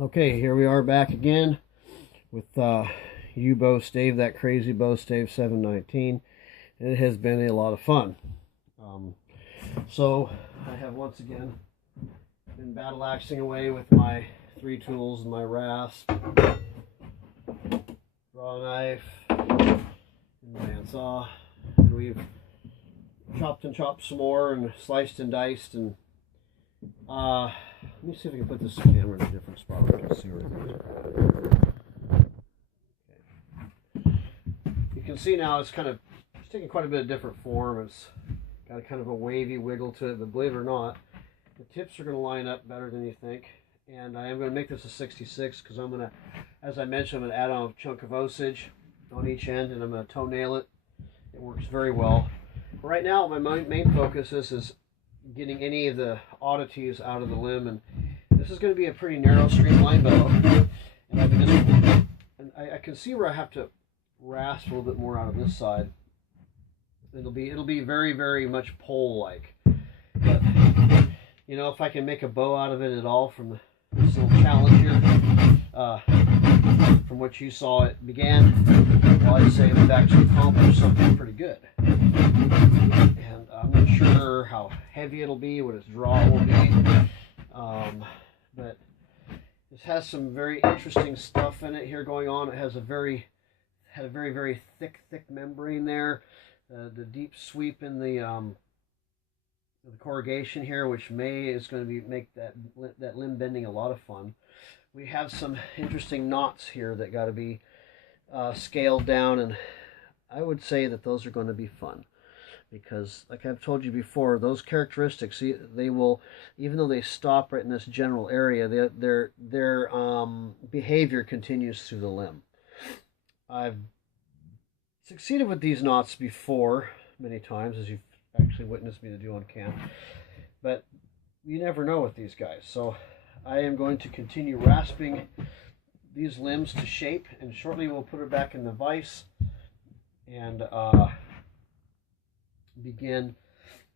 Okay, here we are back again with bowstave, that crazy bowstave 719. And it has been a lot of fun. So I have once again been battle axing away with my three tools and my rasp, draw knife, and bandsaw. And we've chopped and chopped some more and sliced and diced, and let me see if I can put this camera in a different spot where I can see where it is. Okay. You can see now it's taking quite a bit of different form. It's got a kind of a wavy wiggle to it, but believe it or not, the tips are going to line up better than you think. And I am going to make this a 66 because I'm going to, as I mentioned, I'm going to add on a chunk of osage on each end, and I'm going to toenail it. It works very well. Right now, my main focus is getting any of the oddities out of the limb, and this is going to be a pretty narrow streamline bow, and I can see where I have to rasp a little bit more out of this side. It'll be very, very much pole-like, but you know, if I can make a bow out of it at all from this little challenge here, from what you saw it began, well, I'd say we've actually accomplished something pretty good. And I'm not sure how heavy it'll be, what its draw will be, but this has some very interesting stuff in it here going on. It has had a very, very thick membrane there. The deep sweep in the corrugation here, which is going to make that limb bending a lot of fun. We have some interesting knots here that got to be scaled down, and I would say that those are going to be fun because, like I've told you before, those characteristics, they will, even though they stop right in this general area, their behavior continues through the limb. I've succeeded with these knots before many times, as you've actually witnessed me to do on cam, but you never know with these guys. So I am going to continue rasping these limbs to shape, and shortly we'll put it back in the vise and begin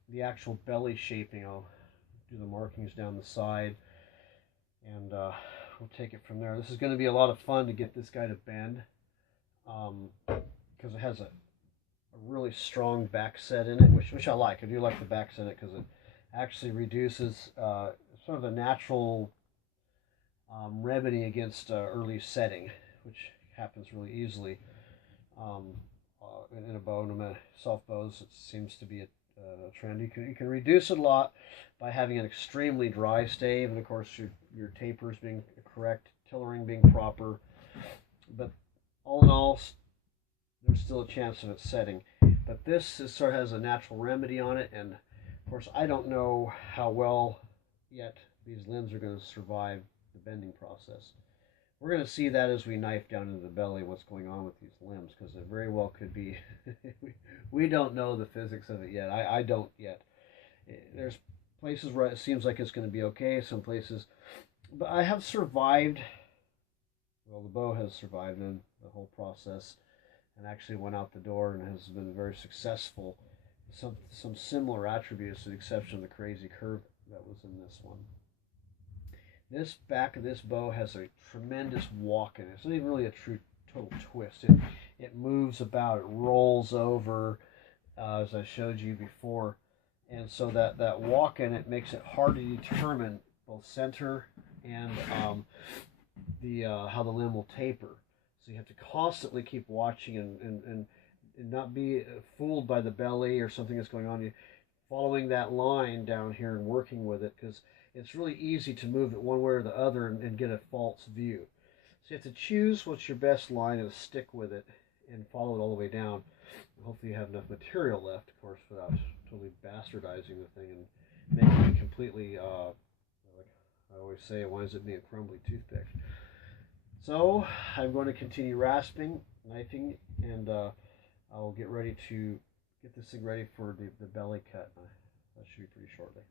the actual belly shaping. I'll do the markings down the side, and we'll take it from there. This is going to be a lot of fun to get this guy to bend, because it has a really strong back set in it, which I like. I do like the back set in it because it actually reduces sort of a natural remedy against early setting, which happens really easily in a bow. No matter soft bows, it seems to be a trend. You can reduce it a lot by having an extremely dry stave, and of course your tapers being correct, tillering being proper. But all in all, there's still a chance of it setting. But this sort of has a natural remedy on it, and of course I don't know how well yet these limbs are going to survive the bending process. We're going to see that as we knife down into the belly what's going on with these limbs, because it very well could be we don't know the physics of it yet. I don't yet. There's places where it seems like it's going to be okay, some places, but I have survived. Well, the bow has survived in the whole process and actually went out the door and has been very successful. Some similar attributes, with the exception of the crazy curve that was in this one. This back of this bow has a tremendous walk in it. It's not even really a true total twist. It moves about, it rolls over, as I showed you before. And so that walk in it makes it hard to determine both center and how the limb will taper. So you have to constantly keep watching and not be fooled by the belly or something that's going on. You're following that line down here and working with it, because it's really easy to move it one way or the other and get a false view. So you have to choose what's your best line and stick with it and follow it all the way down. Hopefully you have enough material left, of course, without totally bastardizing the thing and making it completely, like I always say, it winds up being a crumbly toothpick. So I'm going to continue rasping, knifing, and I'll get ready to get this thing ready for the belly cut. That should be pretty shortly.